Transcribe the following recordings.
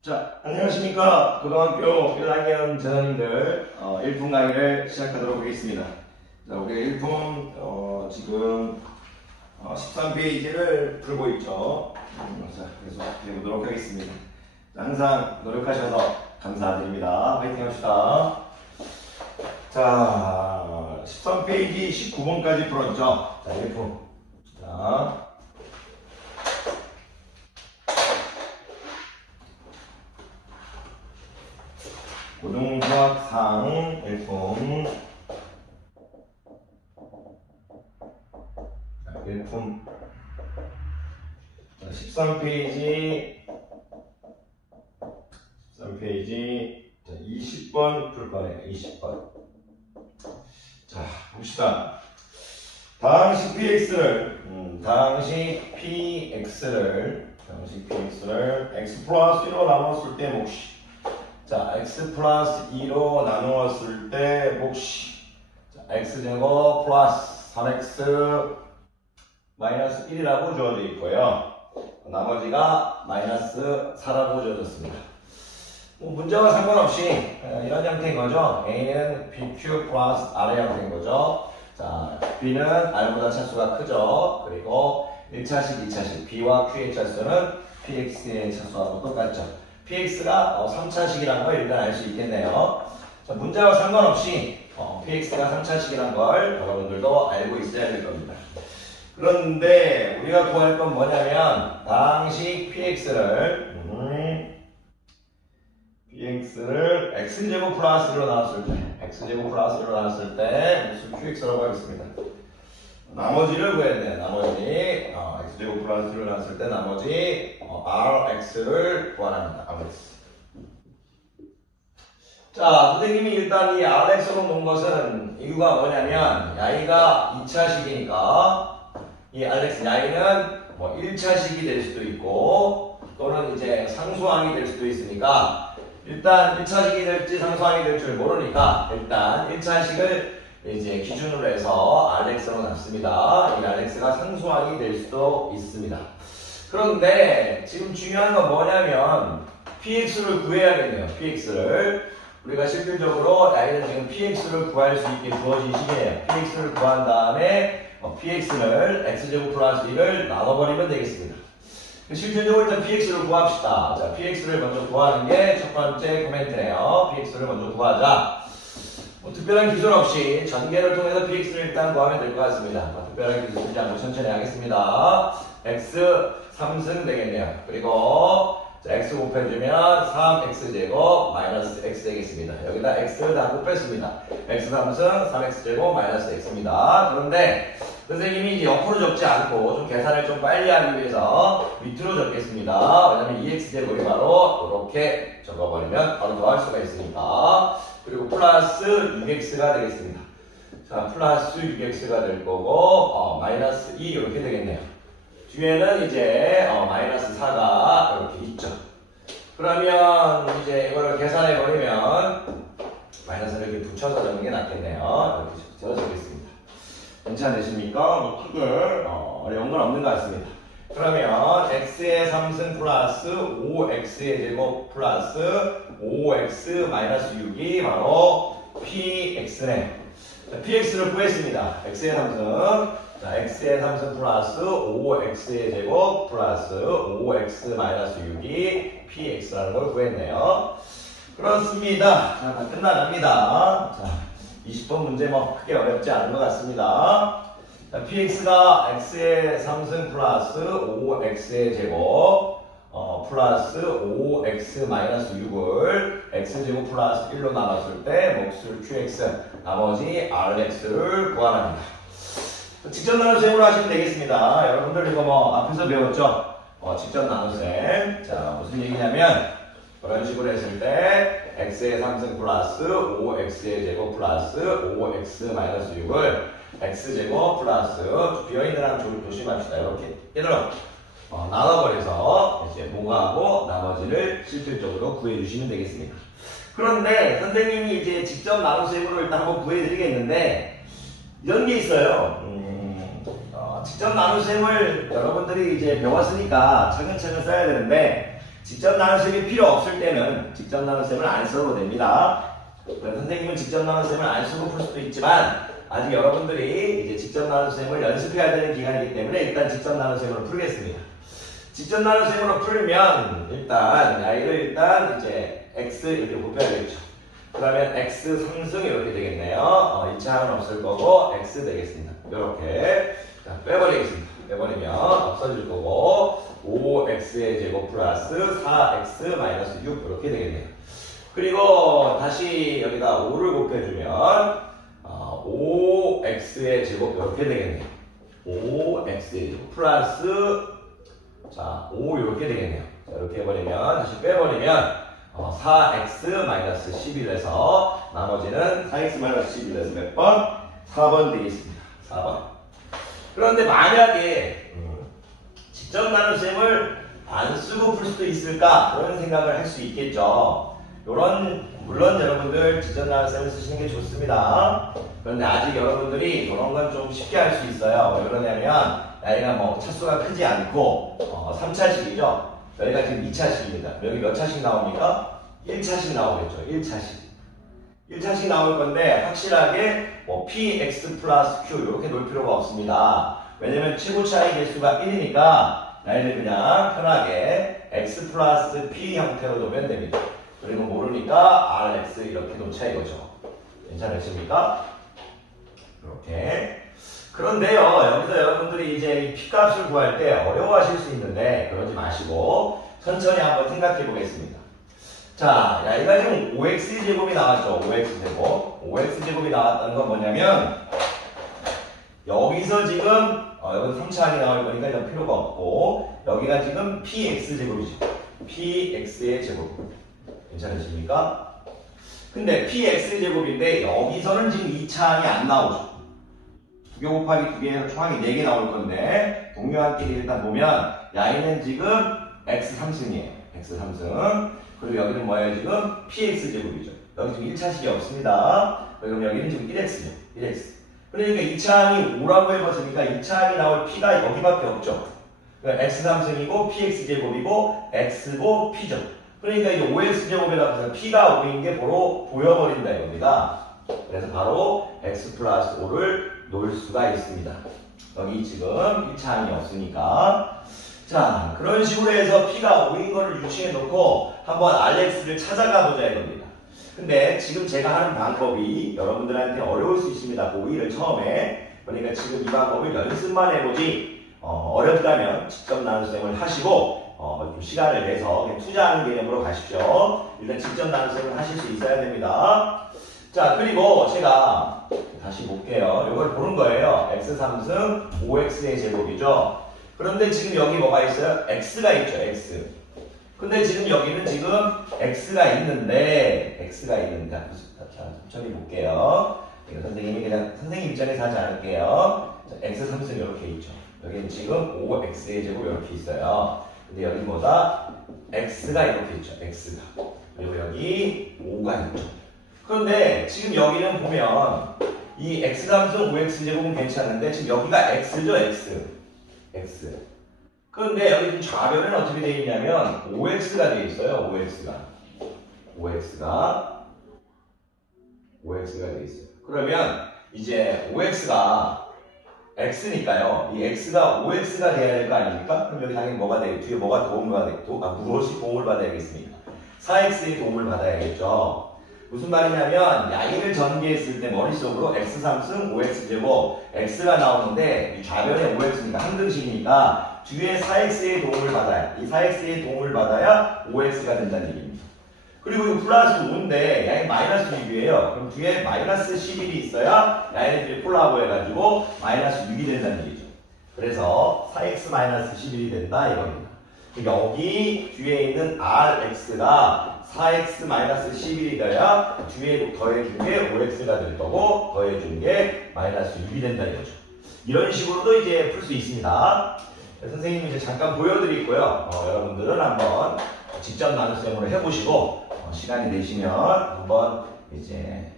자, 안녕하십니까. 고등학교 1학년 전원님들 1품 강의를 시작하도록 하겠습니다. 자, 우리 1품 지금 13페이지를 풀고 있죠. 자, 계속 해보도록 하겠습니다. 자, 항상 노력하셔서 감사드립니다. 화이팅 합시다. 자, 13페이지 19번까지 풀었죠. 자, 1품. 자, 고등수학상 1품. 자, 1품. 자, 13페이지. 자, 20번 풀 거네요. 20번. 자, 봅시다. 당시 px를 x 플러스 1로 나눴을 때 몫이. 자, x 플러스 2로 나누었을 때 몫이. 자, x제곱 플러스 3x 마이너스 1이라고 주어져 있고요. 나머지가 마이너스 4라고 주어졌습니다. 문제와 상관없이 이런 형태인 거죠. a는 bq 플러스 r의 형태인 거죠. 자, b는 r보다 차수가 크죠. 그리고 1차식, 2차식, b와 q의 차수는 px의 차수하고 똑같죠. px가 3차식이라는 걸 일단 알 수 있겠네요. 자, 문제와 상관없이 px가 3차식이라는 걸 여러분들도 알고 있어야 될 겁니다. 그런데 우리가 구할 건 뭐냐면 당시 px를 x제곱 플러스 1로 나왔을 때 무슨 qx라고 하겠습니다. 나머지를 구해야 돼요. 나머지 x제곱 플러스 1로 나왔을 때 나머지 rx를 구하랍니다. rx. 자, 선생님이 일단 이 rx로 놓은 것은 이유가 뭐냐면 야이가 2차식이니까 이 rx 야이는 뭐 1차식이 될 수도 있고 또는 이제 상수항이 될 수도 있으니까 일단 1차식이 될지 상수항이 될 줄 모르니까 일단 1차식을 이제 기준으로 해서 rx로 놨습니다. 이 rx가 상수항이 될 수도 있습니다. 그런데 지금 중요한 건 뭐냐면 px를 구해야겠네요. px를 우리가 실질적으로 야이는 지금 px를 구할 수 있게 주어진 식이에요. px를 구한 다음에 px를 x제곱 플러스 1을 나눠버리면 되겠습니다. 실질적으로 일단 px를 구합시다. 자, px를 먼저 구하는 게 첫 번째 코멘트네요. px를 먼저 구하자. 특별한 기술 없이 전개를 통해서 px를 일단 구하면 될 것 같습니다. 특별한 기술 쓰지 않고 천천히 하겠습니다. x 3승 되겠네요. 그리고 자, x 곱해주면 3x제곱 마이너스 x 되겠습니다. 여기다 x를 다 곱했습니다. x 3승 3x제곱 마이너스 x입니다. 그런데 선생님이 이제 옆으로 적지 않고 좀 계산을 좀 빨리 하기 위해서 밑으로 적겠습니다. 왜냐면 2x제곱이 바로 이렇게 적어버리면 바로 더할 수가 있으니까. 그리고 플러스 6x가 되겠습니다. 자, 플러스 6x가 될 거고 마이너스 2 이렇게 되겠네요. 뒤에는 이제 마이너스 4가 이렇게 있죠. 그러면 이제 이거를 계산해버리면 마이너스를 이렇게 붙여서 적는 게 낫겠네요. 이렇게 붙여서 적겠습니다. 괜찮으십니까? 뭐 크게 어려운 건 없는 것 같습니다. 그러면 x의 3승 플러스 5x의 제곱 플러스 5x 마이너스 6이 바로 px네. 자, px를 구했습니다. x의 3승. 자, x의 3승 플러스 5x의 제곱 플러스 5x 마이너스 6이 px라는 걸 구했네요. 그렇습니다. 자, 다 끝나갑니다. 자, 20번 문제 뭐 크게 어렵지 않은 것 같습니다. 자, px가 x의 3승 플러스 5x의 제곱 플러스 5x 마이너스 6을 x제곱 플러스 1로 나눴을 때 몫을 qx 나머지 rx를 구하랍니다. 직접 나눗셈으로 하시면 되겠습니다. 여러분들 이거 뭐 앞에서 배웠죠? 직접 나눗셈. 자, 무슨 얘기냐면 이런 식으로 했을 때 x의 3승 플러스 5x의 제곱 플러스 5x 마이너스 6을 x제곱 플러스 비어있는 항 조심합시다. 이렇게 얘들아 나눠버려서 이제 뭐하고 나머지를 실질적으로 구해주시면 되겠습니다. 그런데 선생님이 이제 직접 나눗셈으로 일단 한번 구해드리겠는데 이런 게 있어요. 직접 나눗셈을 여러분들이 이제 배웠으니까 차근차근 써야 되는데 직접 나눗셈이 필요 없을 때는 직접 나눗셈을 안 써도 됩니다. 선생님은 직접 나눗셈을 안 쓰고 풀 수도 있지만 아직 여러분들이 이제 직접 나눗셈을 연습해야 되는 기간이기 때문에 일단 직접 나눗셈으로 풀겠습니다. 직접 나눗셈으로 풀면 일단 이를 이제 x 이렇게 곱해야겠죠. 그러면 x 상승 이렇게 되겠네요. 1차항은 없을 거고 x 되겠습니다. 이렇게 빼버리겠습니다. 빼버리면 없어질 거고 5x의 제곱 플러스 4x 마이너스 6 이렇게 되겠네요. 그리고 다시 여기다 5를 곱해주면 5x의 제곱 이렇게 되겠네요. 5x의 제곱 플러스 자 5 이렇게 되겠네요. 자, 이렇게 해버리면 다시 빼버리면 4x 마이너스 11에서 나머지는 4x 마이너스 11에서 몇 번? 4번 되겠습니다. 4번. 그런데 만약에 직접 나눗셈을 안 쓰고 풀 수도 있을까? 그런 생각을 할 수 있겠죠. 물론 여러분들 직접 나눗셈을 쓰시는 게 좋습니다. 그런데 아직 여러분들이 이런 건 좀 쉽게 할 수 있어요. 왜 그러냐면 나이가 뭐 차수가 크지 않고 3차식이죠. 여기가 지금 2차식입니다. 여기 몇 차식 나옵니까? 1차식 나오겠죠. 1차식 나올 건데 확실하게 뭐 px 플러스 q 이렇게 놓을 필요가 없습니다. 왜냐면 최고 차이 개수가 1이니까 나이를 그냥 편하게 x 플러스 p 형태로 놓으면 됩니다. 그리고 모르니까 rx 이렇게 놓자 이거죠. 괜찮으십니까? 이렇게. 그런데요, 여기서 여러분들이 이제 이 p값을 구할 때 어려워하실 수 있는데 그러지 마시고 천천히 한번 생각해 보겠습니다. 자, 얘가 지금 5x 제곱이 나왔죠. 5x 제곱. 5x 제곱이 나왔다는 건 뭐냐면 여기서 지금 여기 3차항이 나올 거니까 이런 필요가 없고 여기가 지금 px 제곱이죠. px의 제곱. 괜찮으십니까? 근데 px 제곱인데 여기서는 지금 2차항이 안 나오죠. 2개 곱하기 2개에서 총항이 4개 나올 건데 동료한끼리 일단 보면 야이는 지금 x3승이에요. x3승. 그리고 여기는 뭐예요? 지금 px 제곱이죠. 여기 지금 1차식이 없습니다. 그럼 여기는 지금 1x죠. 1x. 그러니까 2차항이 5라고 해봤으니까 2차항이 나올 p가 여기밖에 없죠. 그러니까 x3승이고 px 제곱이고 x고 p죠. 그러니까 이제 5x 제곱이라고 해서 p가 5인 게 보여버린다 이겁니다. 그래서 바로 x 플러스 5를 놓을 수가 있습니다. 여기 지금 1차항이 없으니까. 자, 그런 식으로 해서 p가 5인 거를 유추해 놓고 한번 rx를 찾아가 보자 이겁니다. 근데 지금 제가 하는 방법이 여러분들한테 어려울 수 있습니다. 고2를 처음에. 그러니까 지금 이 방법을 연습만 해보지 어렵다면 직접 나눗셈을 하시고 좀 시간을 내서 그냥 투자하는 개념으로 가십시오. 일단 직접 나눗셈을 하실 수 있어야 됩니다. 자, 그리고 제가 다시 볼게요. 이걸 보는 거예요. x3승 5x의 제곱이죠. 그런데 지금 여기 뭐가 있어요? x가 있죠. x. 근데 지금 여기는 지금 x가 있는데 자, 천천히 볼게요. 이거 선생님이 그냥 선생님 입장에서 하지 않을게요. 자, x3승 이렇게 있죠. 여기는 지금 5x의 제곱 이렇게 있어요. 근데 여기 뭐다? x가 이렇게 있죠. x가. 그리고 여기 5가 있죠. 그런데 지금 여기는 보면 이 x3승 5x 제곱은 괜찮은데 지금 여기가 x죠. x. 그런데 여기 지금 좌변은 어떻게 되어 있냐면 5x가 되어 있어요. 5x가 되어 있어요. 그러면 이제 5x가 x니까요. 이 x가 5x가 돼야 될 거 아닙니까? 그럼 여기 당연히 뭐가 되겠죠? 뒤에 뭐가 도움을 받아야겠죠? 무엇이 도움을 받아야겠습니까? 4x의 도움을 받아야겠죠. 무슨 말이냐면 야이를 전개했을 때 머릿속으로 x3승 5x제곱 x가 나오는데 이 좌변에 5x니까 항등식이니까 뒤에 4x의 도움을 받아야 이 4x의 도움을 받아야 5x가 된다는 얘기입니다. 그리고 이 플러스 5인데 야이 마이너스 6이에요. 그럼 뒤에 마이너스 11이 있어야 야이는 뒤에 콜라보 해가지고 마이너스 6이 된다는 얘기죠. 그래서 4x 마이너스 11이 된다 이겁니다. 여기 뒤에 있는 rx가 4x 마이너스 11이 돼야 뒤에 더해준 게 5x가 될 거고 더해준 게 마이너스 6이 된다 이거죠. 이런 식으로도 이제 풀 수 있습니다. 선생님이 이제 잠깐 보여드리고요. 여러분들은 한번 직접 나눗셈으로 해보시고 시간이 되시면 한번 이제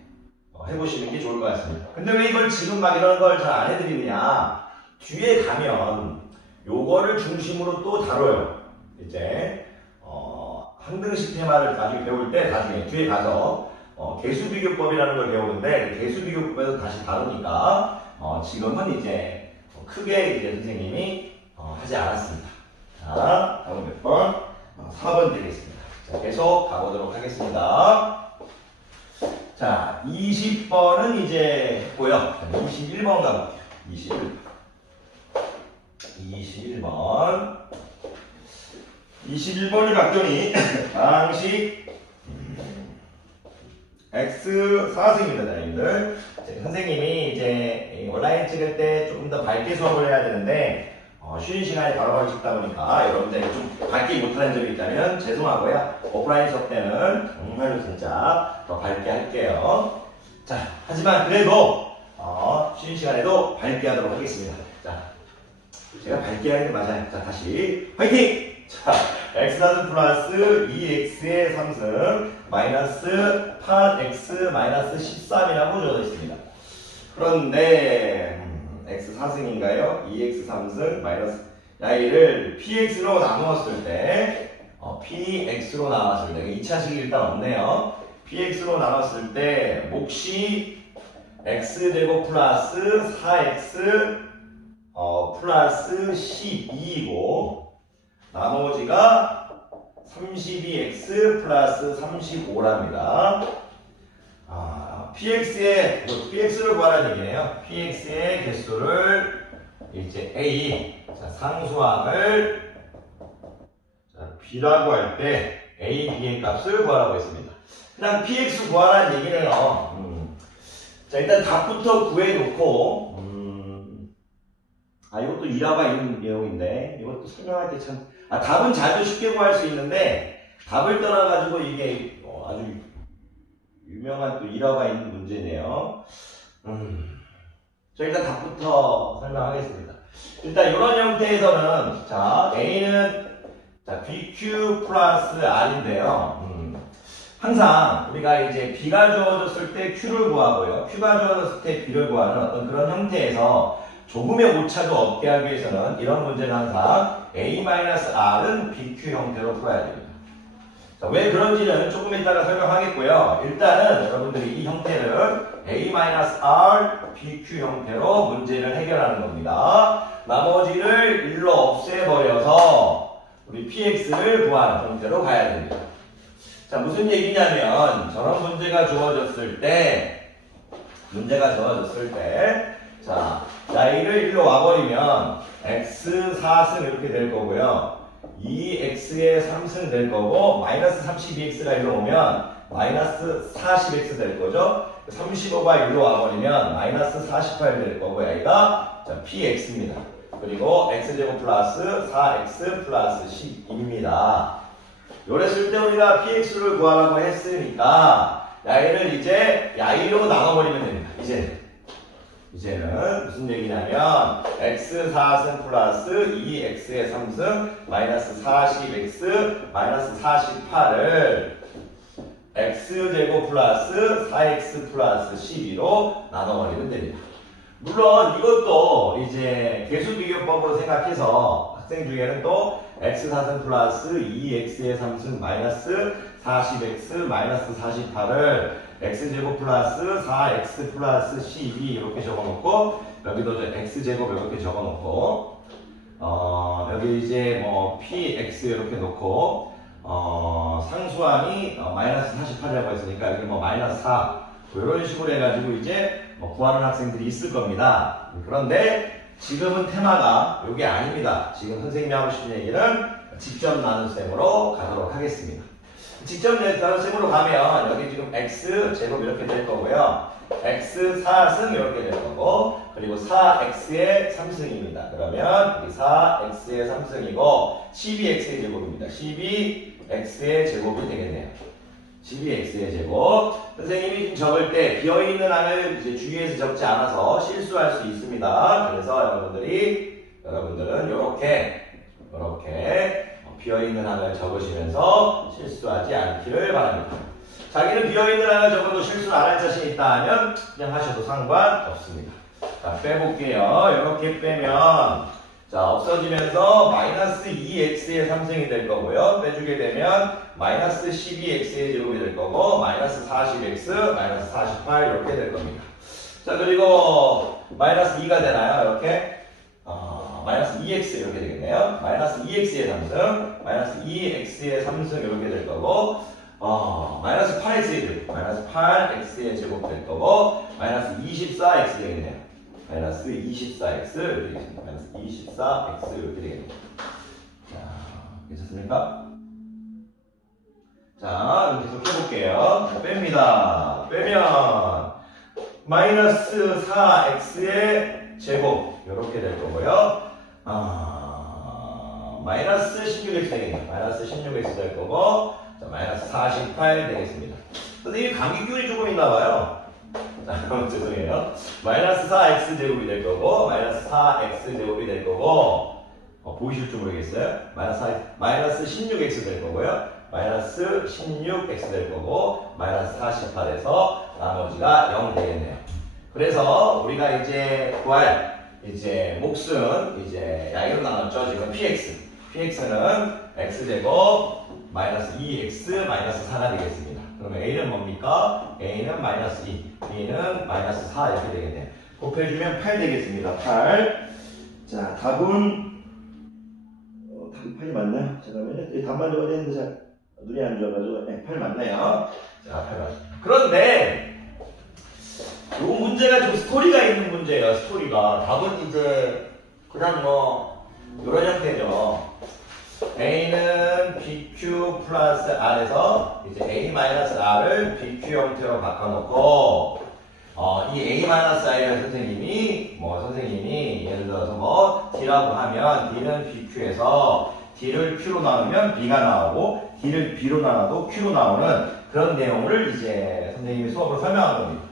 해보시는 게 좋을 것 같습니다. 근데 왜 이걸 지금 막 이런 걸 잘 안 해드리느냐? 뒤에 가면 요거를 중심으로 또 다뤄요. 이제 항등식 테마를 나중에 배울 때 나중에 뒤에 가서 개수비교법이라는 걸 배우는데 개수비교법에서 다시 다루니까 지금은 이제 크게 이제 선생님이 하지 않았습니다. 자, 다음 몇 번? 4번 되겠습니다. 자, 계속 가보도록 하겠습니다. 자, 20번은 이제 했고요. 21번 가볼게요. 21번. 21번을 봤더니 방식 X 4승입니다, 여러분들. 선생님이 이제 온라인 찍을 때 조금 더 밝게 수업을 해야 되는데 쉬는 시간에 바로바로 찍다 보니까 여러분들이 좀 밝게 못하는 점이 있다면 죄송하고요. 오프라인 수업 때는 정말로 진짜 더 밝게 할게요. 자, 하지만 그래도 쉬는 시간에도 밝게 하도록 하겠습니다. 자, 제가 밝게 하는 게 맞아요. 자, 다시 화이팅! 자, x4승 플러스 2x의 3승 마이너스 8x 마이너스 13이라고 주어져 있습니다. 그런데 x 4승인가요? 2x 3승 마이너스 이를 px로 나누었을 때 px로 나눴을 때 2차식이 일단 없네요. px로 나눴을 때 몫이 x제곱 플러스 4x 플러스 12이고 나머지가 32x 플러스 35랍니다. px를 구하라는 얘기네요. px의 개수를 이제 a, 자, 상수항을 b라고 할 때 a, b의 값을 구하라고 했습니다. 그냥 px 구하라는 얘기는요. 자, 일단 답부터 구해놓고 이것도 일화가 있는 내용인데 이것도 설명할 때 참 답은 자주 쉽게 구할 수 있는데 답을 떠나가지고 이게 아주 유명한 또 일화가 있는 문제네요. 자, 일단 답부터 설명하겠습니다. 일단 이런 형태에서는 자, A는 자, BQ 플러스 R인데요. 항상 우리가 이제 B가 주어졌을 때 Q를 구하고요. Q가 주어졌을 때 B를 구하는 어떤 그런 형태에서 조금의 오차도 없게 하기 위해서는 이런 문제는 항상 A-R은 BQ 형태로 풀어야 됩니다. 자, 왜 그런지는 조금 이따가 설명하겠고요. 일단은 여러분들이 이 형태를 A-R, BQ 형태로 문제를 해결하는 겁니다. 나머지를 1로 없애버려서 우리 PX를 구하는 형태로 가야 됩니다. 자, 무슨 얘기냐면 저런 문제가 주어졌을 때 자, 이를 1로 와버리면 x 4승 이렇게 될 거고요. 2x의 3승 될 거고 마이너스 32x가 1로 오면 마이너스 40x 될 거죠. 35가 1로 와버리면 마이너스 48 될 거고 여기가 자, px입니다. 그리고 x제곱 플러스 4x 플러스 10입니다. 요랬을 때 우리가 px를 구하라고 했으니까 야이를 이제 야이로 나눠버리면 됩니다. 이제는 무슨 얘기냐면 x 4승 플러스 2x의 3승 마이너스 40x 마이너스 48을 x제곱 플러스 4x 플러스 12로 나눠버리면 됩니다. 물론 이것도 이제 개수비교법으로 생각해서 학생 중에는 또 x 4승 플러스 2x의 3승 마이너스 40x 마이너스 48을 x제곱 플러스 4x 플러스 12 이렇게 적어놓고 여기도 x제곱 이렇게 적어놓고 여기 이제 뭐 px 이렇게 놓고 상수항이 마이너스 48이라고 했으니까 여기 뭐 마이너스 4 이런 식으로 해가지고 이제 구하는 학생들이 있을 겁니다. 그런데 지금은 테마가 이게 아닙니다. 지금 선생님이 하고 싶은 얘기는 직접 나눗셈으로 가도록 하겠습니다. 직접 나눗셈으로 가면 여기 지금 x제곱 이렇게 될 거고요. x 4승 이렇게 될 거고 그리고 4x의 3승입니다. 그러면 여기 4x의 3승이고 12x의 제곱입니다. 12x의 제곱이 되겠네요. 12x의 제곱. 선생님이 적을 때 비어있는 항을 이제 주의해서 적지 않아서 실수할 수 있습니다. 그래서 여러분들은 이렇게 비어있는 항을 적으시면서 실수하지 않기를 바랍니다. 자기는 비어있는 항을 적어도 실수를 안 할 자신 있다 하면 그냥 하셔도 상관없습니다. 자, 빼볼게요. 이렇게 빼면, 자, 없어지면서 마이너스 2x의 3승이 될 거고요. 빼주게 되면 마이너스 12x의 제곱이 될 거고, 마이너스 40x, 마이너스 48 이렇게 될 겁니다. 자, 그리고 마이너스 2가 되나요? 이렇게. 마이너스 2x 이렇게 되겠네요. 마이너스 2x의 3승, 마이너스 2x의 3승 이렇게 될 거고, 마이너스 8x의 제곱, 마이너스 8x의 제곱 될 거고, 마이너스 24x 되겠네요. 마이너스 24x 이렇게 되겠습니다. 마이너스 24x 이렇게 되겠네요. 자, 괜찮습니까? 자, 계속 해볼게요. 자, 뺍니다. 빼면 마이너스 4x의 제곱 이렇게 될 거고요. 마이너스 16x 되겠네요. 마이너스 16x 될 거고, 자, 마이너스 48 되겠습니다. 선생님 감기균이 조금 있나봐요. 자, 죄송해요. 마이너스 4x 제곱이 될 거고, 마이너스 4x 제곱이 될 거고, 보이실 줄 모르겠어요. 마이너스 16x 될 거고요. 마이너스 16x 될 거고, 마이너스 48에서 나머지가 0 되겠네요. 그래서 우리가 이제 구할 이제 몫은 이제 야기로 나눴죠. 지금 px는 x제곱 마이너스 2x 마이너스 4가 되겠습니다. 그러면 a는 뭡니까? a는 마이너스 2, b는 마이너스 4 이렇게 되겠네요. 곱해주면 8 되겠습니다. 8. 자, 답은 답이 8이 맞나요? 잠깐만요. 답만 적어냈는데 잘 눈이 안 좋아가지고 8 맞나요? 자, 8 맞. 그런데 이 문제가 좀 스토리가 있는 문제예요. 스토리가. 답은 이제 그냥 뭐 이런 형태죠. a는 bq 플러스 r에서 이제 a-r을 bq 형태로 바꿔놓고 이 a-r을 선생님이 예를 들어서 뭐 d라고 하면 d는 bq에서 d를 q로 나누면 b가 나오고 d를 b로 나눠도 q로 나오는 그런 내용을 이제 선생님이 수업으로 설명한 겁니다.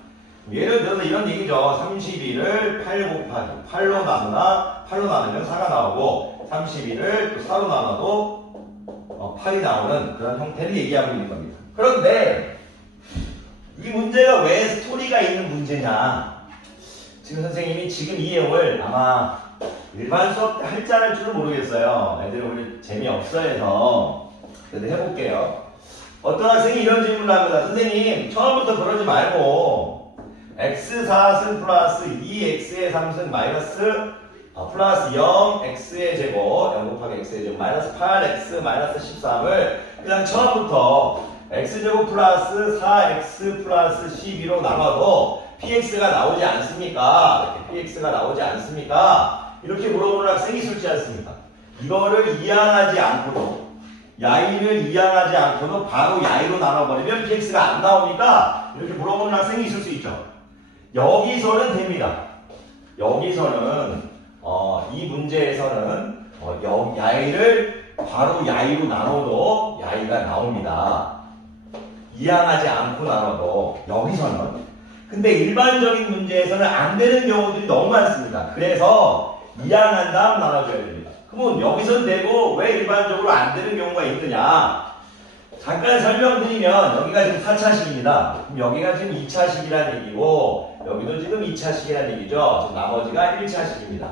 예를 들어서 이런 얘기죠. 32를 8 곱하기 8로 나누면 4가 나오고 32를 또 4로 나눠도 8이 나오는 그런 형태를 얘기하고 있는 겁니다. 그런데 이 문제가 왜 스토리가 있는 문제냐? 지금 선생님이 지금 이 내용을 아마 일반 수업 때 할지 안 할지는 모르겠어요. 애들이 오늘 재미없어 해서 그래도 해볼게요. 어떤 학생이 이런 질문을 합니다. 선생님 처음부터 그러지 말고 x4승 플러스 2x의 3승 마이너스 플러스 0x의 제곱 0 곱하기 x의 제곱 마이너스 8x 마이너스 13을 그냥 처음부터 x제곱 플러스 4x 플러스 12로 나눠도 px가 나오지 않습니까? 이렇게 px가 나오지 않습니까? 이렇게 물어보는 학생이 있을지 않습니까? 이거를 이항하지 않고도 야이를 이항하지 않고도 바로 야이로 나눠버리면 px가 안 나오니까 이렇게 물어보는 학생이 있을 수 있죠. 여기서는 됩니다. 여기서는 이 문제에서는 야이를 바로 야이로 나눠도 야이가 나옵니다. 이항하지 않고 나눠도 여기서는. 근데 일반적인 문제에서는 안 되는 경우들이 너무 많습니다. 그래서 이항한 다음 나눠줘야 됩니다. 그러면 여기서는 되고 왜 일반적으로 안 되는 경우가 있느냐? 잠깐 설명드리면 여기가 지금 4차식입니다. 그럼 여기가 지금 2차식이라는 얘기고 여기도 지금 2차식이라는 얘기죠. 지금 나머지가 1차식입니다.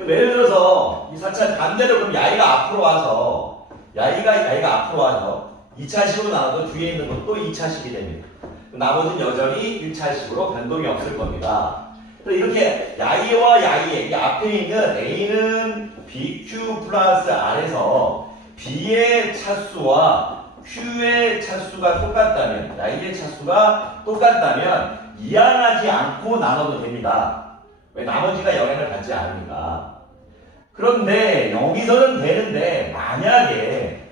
예를 들어서 이 4차 반대로 그럼 야이가 앞으로 와서 야이가 앞으로 와서 2차식으로 나눠도 뒤에 있는 것도 2차식이 됩니다. 나머지는 여전히 1차식으로 변동이 없을 겁니다. 그래서 이렇게 야이와 야이의 이 앞에 있는 a는 bq 플러스 r에서 b의 차수와 q의 차수가 똑같다면, 야이의 차수가 똑같다면 이항하지 않고 나눠도 됩니다. 왜? 나머지가 영향을 받지 않으니까. 그런데 여기서는 되는데 만약에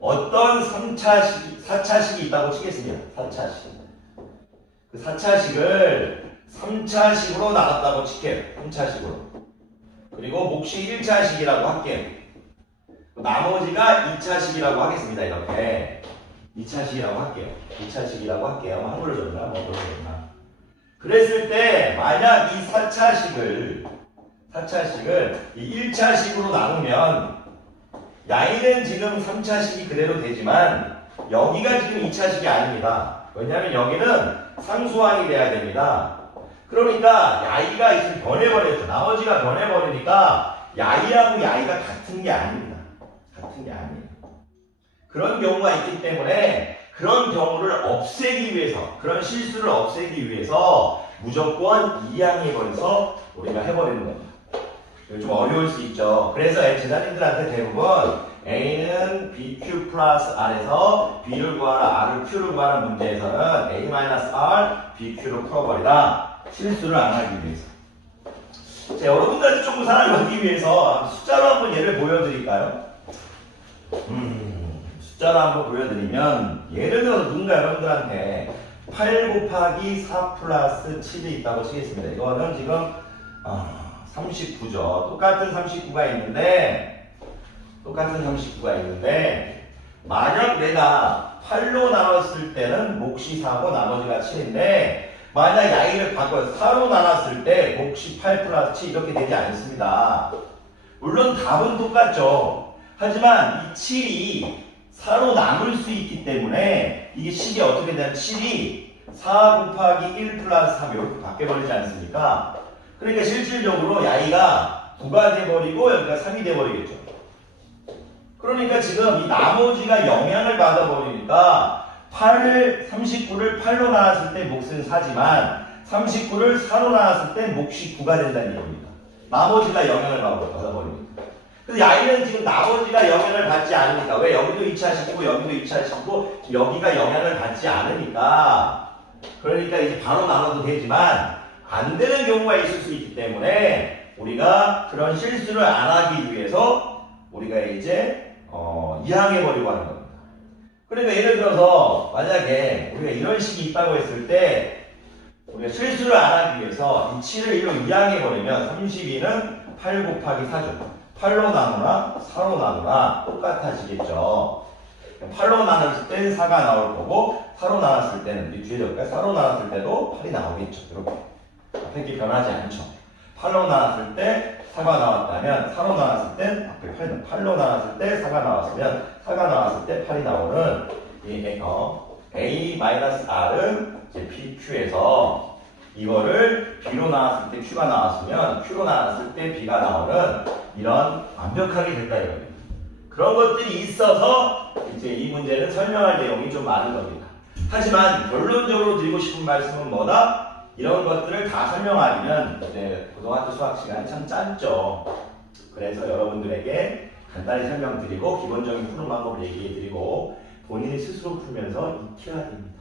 어떤 4차식이 있다고 치겠습니다. 4차식. 그 4차식을 3차식으로 나눴다고 칠게요. 3차식으로. 그리고 몫이 1차식이라고 할게요. 나머지가 2차식이라고 하겠습니다. 이렇게 2차식이라고 할게요. 2차식이라고 할게요. 한글로 줬나? 뭐 그런 줬나? 그랬을 때 만약 이 4차식을 이 1차식으로 나누면 야이는 지금 3차식이 그대로 되지만 여기가 지금 2차식이 아닙니다. 왜냐하면 여기는 상수항이 돼야 됩니다. 그러니까 야이가 있으면 변해버렸죠. 나머지가 변해버리니까 야이하고 야이가 같은 게 아닙니다. 같은 게 아니에요. 그런 경우가 있기 때문에 그런 경우를 없애기 위해서, 그런 실수를 없애기 위해서 무조건 이항해버려서 우리가 해버리는 겁니다. 좀 어려울 수 있죠. 그래서 제자님들한테 대부분 A는 BQ 플러스 R에서 B를 구하라, R을 Q를 구하는 문제에서는 A-R, BQ로 풀어버리라. 실수를 안 하기 위해서. 자, 여러분들한테 조금 살아가기 위해서 숫자로 한번 예를 보여드릴까요? 숫자로 한번 보여드리면, 예를 들어서 누군가 여러분들한테 8 곱하기 4 플러스 7이 있다고 치겠습니다. 이거는 지금 39죠. 똑같은 39가 있는데 만약 내가 8로 나눴을 때는 몫이 4고 나머지가 7인데 만약 야이를 바꿔서 4로 나눴을 때 몫이 8 플러스 7 이렇게 되지 않습니다. 물론 답은 똑같죠. 하지만 이 7이 4로 나눌 수 있기 때문에 이게 식이 어떻게 되냐면 7이 4 곱하기 1 플러스 3 이렇게 바뀌어버리지 않습니까? 그러니까 실질적으로 야이가 9가 돼버리고 여기가 3이 돼버리겠죠. 그러니까 지금 이 나머지가 영향을 받아버리니까 39를 8로 나눴을 때 몫은 4지만 39를 4로 나눴을 때 몫이 9가 된다는 얘기입니다. 나머지가 영향을 받아버리니까. 그래서 야이는 지금 나머지가 영향을 받지 않으니까, 왜 여기도 2차식이고 여기도 2차식이고 여기가 영향을 받지 않으니까, 그러니까 이제 바로 나눠도 되지만 안 되는 경우가 있을 수 있기 때문에 우리가 그런 실수를 안 하기 위해서 우리가 이제 이항해버리고 하는 겁니다. 그러니까 예를 들어서 만약에 우리가 이런 식이 있다고 했을 때 우리가 실수를 안 하기 위해서 이 7을 1로 이항해버리면 32는 8 곱하기 4죠. 8로 나누나 4로 나누나 똑같아지겠죠. 8로 나눴을 때는 4가 나올 거고 4로 나눴을 때는 이 뒤에 적을까요? 4로 나눴을 때도 8이 나오겠죠. 이렇게. 앞에 게 변하지 않죠. 8로 나눴을 때 4가 나왔다면 4로 나눴을 때 앞에 8로 나눴을 때 4가 나왔으면 4가 나왔을 때 8이 나오는 이 A-R은 이제 PQ에서 이거를 B로 나왔을 때 Q가 나왔으면 Q로 나왔을 때 B가 나오는 이런 완벽하게 됐다 이겁니다. 그런 것들이 있어서 이제 이 문제는 설명할 내용이 좀 많은 겁니다. 하지만 결론적으로 드리고 싶은 말씀은 뭐다? 이런 것들을 다 설명하려면 이제 고등학교 수학 시간이 참 짧죠. 그래서 여러분들에게 간단히 설명드리고 기본적인 푸는 방법을 얘기해드리고 본인이 스스로 풀면서 익혀야 됩니다.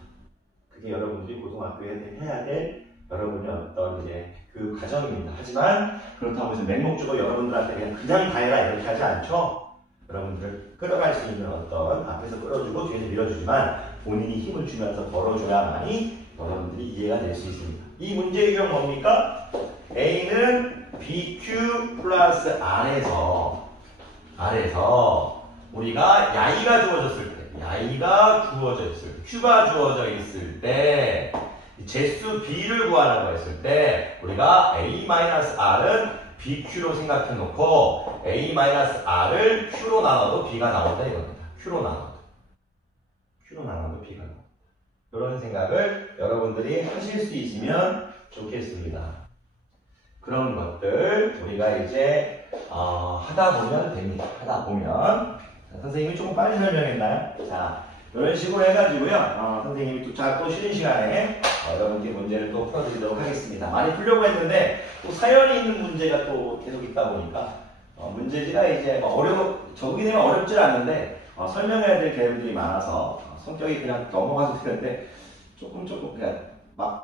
그게 여러분들이 고등학교에 해야 될 여러분의 어떤 이제 그 과정입니다. 하지만 그렇다고 해서 맹목적으로 여러분들한테 그냥 다 해라 이렇게 하지 않죠. 여러분들을 끌어갈 수 있는 어떤 앞에서 끌어주고 뒤에서 밀어주지만 본인이 힘을 주면서 걸어줘야만이 여러분들이 이해가 될 수 있습니다. 이 문제의 유형 뭡니까? A는 BQ 플러스 R에서 우리가 야이가 주어졌을 때, Q가 주어져 있을 때 재수 B를 구하라고 했을 때 우리가 A-R은 BQ로 생각해 놓고 A-R을 Q로 나눠도 B가 나온다 이겁니다. Q로 나눠도 B가 나온다. 이런 생각을 여러분들이 하실 수 있으면 좋겠습니다. 그런 것들 우리가 이제 하다 보면 됩니다. 하다 보면 선생님이 조금 빨리 설명했나요? 자, 이런 식으로 해가지고요. 선생님이 또 쉬는 시간에 여러분께 문제를 또 풀어드리도록 하겠습니다. 많이 풀려고 했는데 또 사연이 있는 문제가 또 계속 있다 보니까 문제지가 이제 적응이 되면 어렵지 않는데 설명해야 될 개념들이 많아서 성격이 그냥 넘어가도 되는데 조금 그냥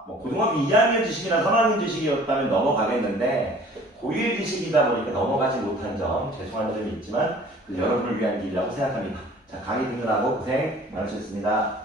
고등학교 2학년 지식이나 3학년 지식이었다면 넘어가겠는데 고1 지식이다 보니까 넘어가지 못한 점 죄송한 점이 있지만 여러분을 위한 길이라고 생각합니다. 자, 강의 듣느라고 고생 많으셨습니다.